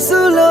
रसूलो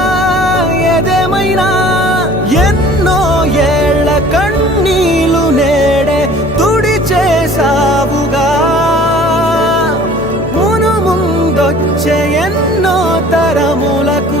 ఏదేమైనా ఎన్నో ఏళ్ళ కన్నీలు నేడే తుడి చేసావుగా మును ముందొచ్చే ఎన్నో తరములకు